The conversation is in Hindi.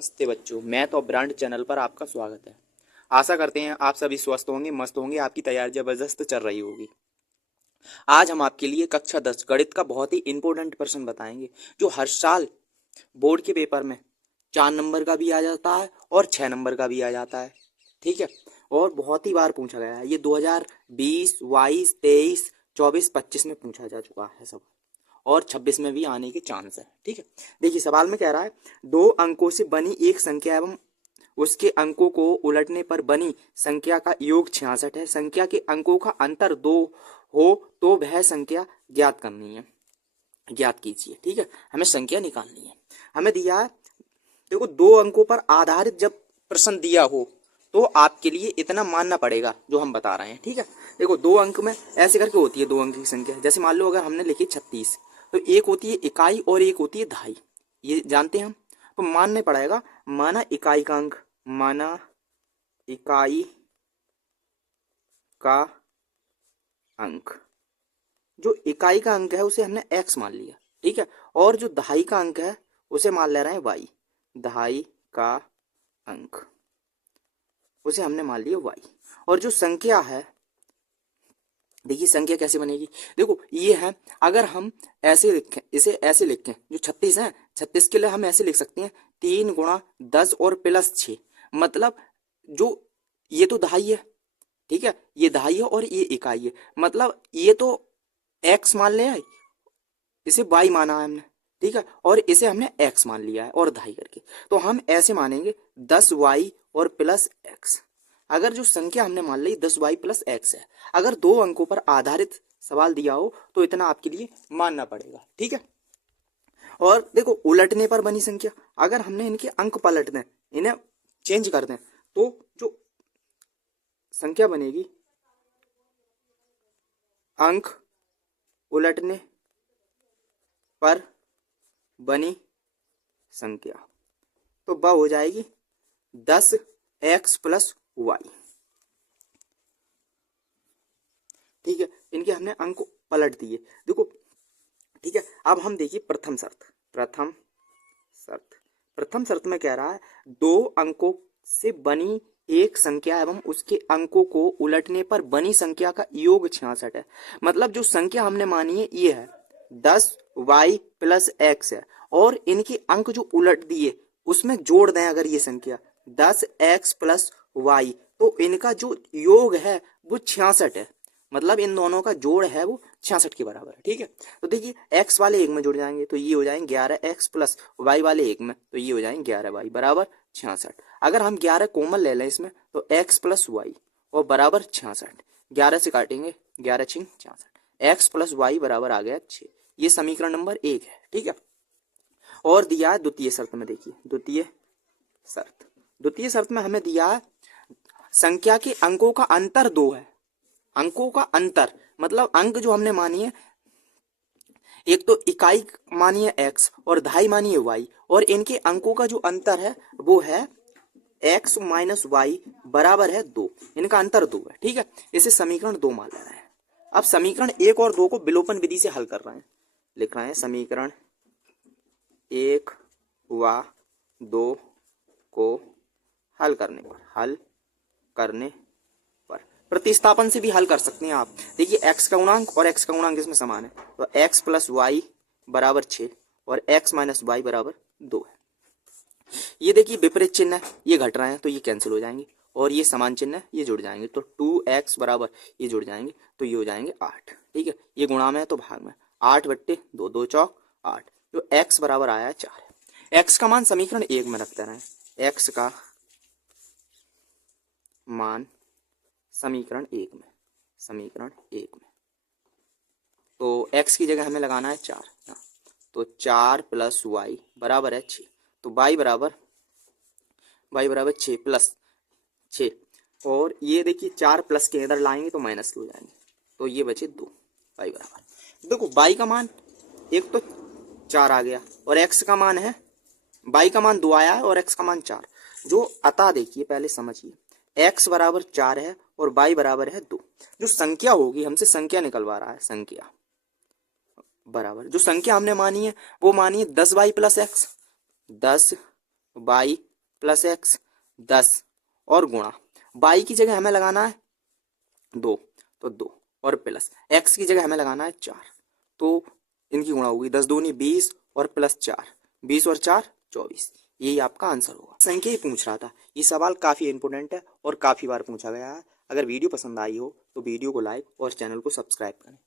नमस्ते बच्चों, मैथ और ब्रांड चैनल पर आपका स्वागत है। आशा करते हैं आप सभी स्वस्थ होंगे, मस्त होंगे, आपकी तैयारी जबरदस्त चल रही होगी। आज हम आपके लिए कक्षा 10 गणित का बहुत ही इंपॉर्टेंट प्रश्न बताएंगे, जो हर साल बोर्ड के पेपर में 4 नंबर का भी आ जाता है और 6 नंबर का भी आ जाता है। ठीक है, और बहुत ही बार पूछा गया है। ये 2020, 22, 23, 24, 25 में पूछा जा चुका है सब, और 26 में भी आने के चांस है। ठीक है, देखिए सवाल में कह रहा है, दो अंकों से बनी एक संख्या एवं उसके अंकों को उलटने पर बनी संख्या का योग 66 है। संख्या के अंकों का अंतर 2 हो तो वह संख्या ज्ञात करनी है, ज्ञात कीजिए। ठीक है, हमें संख्या निकालनी है। हमें दिया है, देखो, दो अंकों पर आधारित जब प्रश्न दिया हो तो आपके लिए इतना मानना पड़ेगा जो हम बता रहे हैं। ठीक है, देखो, दो अंक में ऐसे करके होती है दो अंक की संख्या। जैसे मान लो अगर हमने लिखी 36, तो एक होती है इकाई और एक होती है दहाई, ये जानते हैं हम। तो मानना पड़ेगा, माना इकाई का अंक, माना इकाई का अंक, जो इकाई का अंक है उसे हमने x मान लिया। ठीक है, और जो दहाई का अंक है उसे मान ले रहे हैं y। दहाई का अंक उसे हमने मान लिया y। और जो संख्या है, देखिए संख्या कैसे बनेगी। देखो ये है, अगर हम ऐसे लिखें, इसे ऐसे लिखें, जो 36 है, 36 के लिए हम ऐसे लिख सकते हैं 3 गुणा 10 और प्लस 6। मतलब जो ये तो दहाई है, ठीक है, ये दहाई है और ये इकाई है। मतलब ये तो x मान लिया है, इसे y माना है हमने। ठीक है, और इसे हमने x मान लिया है और दहाई करके, तो हम ऐसे मानेंगे 10y और प्लस x। अगर जो संख्या हमने मान ली 10y प्लस x है, अगर दो अंकों पर आधारित सवाल दिया हो तो इतना आपके लिए मानना पड़ेगा। ठीक है, और देखो उलटने पर बनी संख्या, अगर हमने इनके अंक पलट दें, इन्हें चेंज कर दें, तो जो संख्या बनेगी अंक उलटने पर बनी संख्या, तो वह हो जाएगी 10x प्लस वाई। ठीक है, इनके हमने अंक पलट दिए। देखो, ठीक है, अब हम देखिए प्रथम शर्त। प्रथम शर्त में कह रहा है, दो अंकों से बनी एक संख्या एवं उसके अंकों को उलटने पर बनी संख्या का योग 66 है। मतलब जो संख्या हमने मानी है ये है 10y प्लस x है, और इनके अंक जो उलट दिए उसमें जोड़ दें अगर ये संख्या 10x प्लस y, तो इनका जो योग है वो 66 है। मतलब इन दोनों का जोड़ है वो 66 के बराबर है। ठीक है, तो देखिए x वाले एक में जुड़ जाएंगे तो ये हो जाएंगे 11x प्लस y वाले एक में, तो ये हो जाएंगे 11y बराबर 66। अगर हम 11 कॉमन ले लें इसमें, तो x प्लस वाई और बराबर 66। 11 से काटेंगे, 11 छिंग 66, x प्लस वाई बराबर आ गया 6। ये समीकरण नंबर 1 है। ठीक है, और दिया है द्वितीय शर्त में। देखिए द्वितीय शर्त में हमें दिया है, संख्या के अंकों का अंतर 2 है। अंकों का अंतर मतलब अंक जो हमने मानी है, एक तो इकाई मानी है x और दहाई मानी है y, और इनके अंकों का जो अंतर है वो है x माइनस वाई बराबर है 2। इनका अंतर 2 है। ठीक है, इसे समीकरण 2 मान ले रहे हैं। अब समीकरण 1 और 2 को विलोपन विधि से हल कर रहे हैं। लिख रहे हैं समीकरण 1 व 2 को हल करने पर प्रतिस्थापन से भी हल कर सकते हैं आप। देखिए x का गुणांक और x का गुणांक इसमें समान है, तो x प्लस वाई बराबर 6 और x माइनस वाई बराबर 2 है। ये देखिए विपरीत चिन्ह है, ये घट रहे हैं तो ये कैंसिल हो जाएंगे, और ये समान चिन्ह है ये जुड़ जाएंगे, तो 2x बराबर ये जुड़ जाएंगे तो ये हो जाएंगे 8। ठीक है, ये गुणा में है तो भाग में, 8 बट्टे 2, 2 चौक 8, जो x बराबर आया है 4 है। x का मान समीकरण 1 में रखते रहे, x का मान समीकरण 1 में, तो x की जगह हमें लगाना है 4, तो 4 प्लस वाई बराबर है 6, तो y बराबर 6 प्लस 6, और ये देखिए 4 प्लस के इधर लाएंगे तो माइनस हो जाएंगे, तो ये बचे 2, y बराबर। देखो y का मान एक तो 4 आ गया, और x का मान है, y का मान 2 आया है और x का मान 4, जो अतः देखिए पहले समझिए, x बराबर 4 है और y बराबर है 2। जो संख्या होगी, हमसे संख्या निकलवा रहा है, संख्या बराबर जो संख्या हमने मानी है वो मानी है 10y plus x, 10y plus x 10 और गुणा y की जगह हमें लगाना है 2 तो 2 और प्लस x की जगह हमें लगाना है 4 तो इनकी गुणा होगी 10 दूनी 20 और प्लस 4 20 और 4 24। यही आपका आंसर होगा। संख्या ही पूछ रहा था। ये सवाल काफ़ी इंपॉर्टेंट है और काफ़ी बार पूछा गया है। अगर वीडियो पसंद आई हो तो वीडियो को लाइक और चैनल को सब्सक्राइब करें।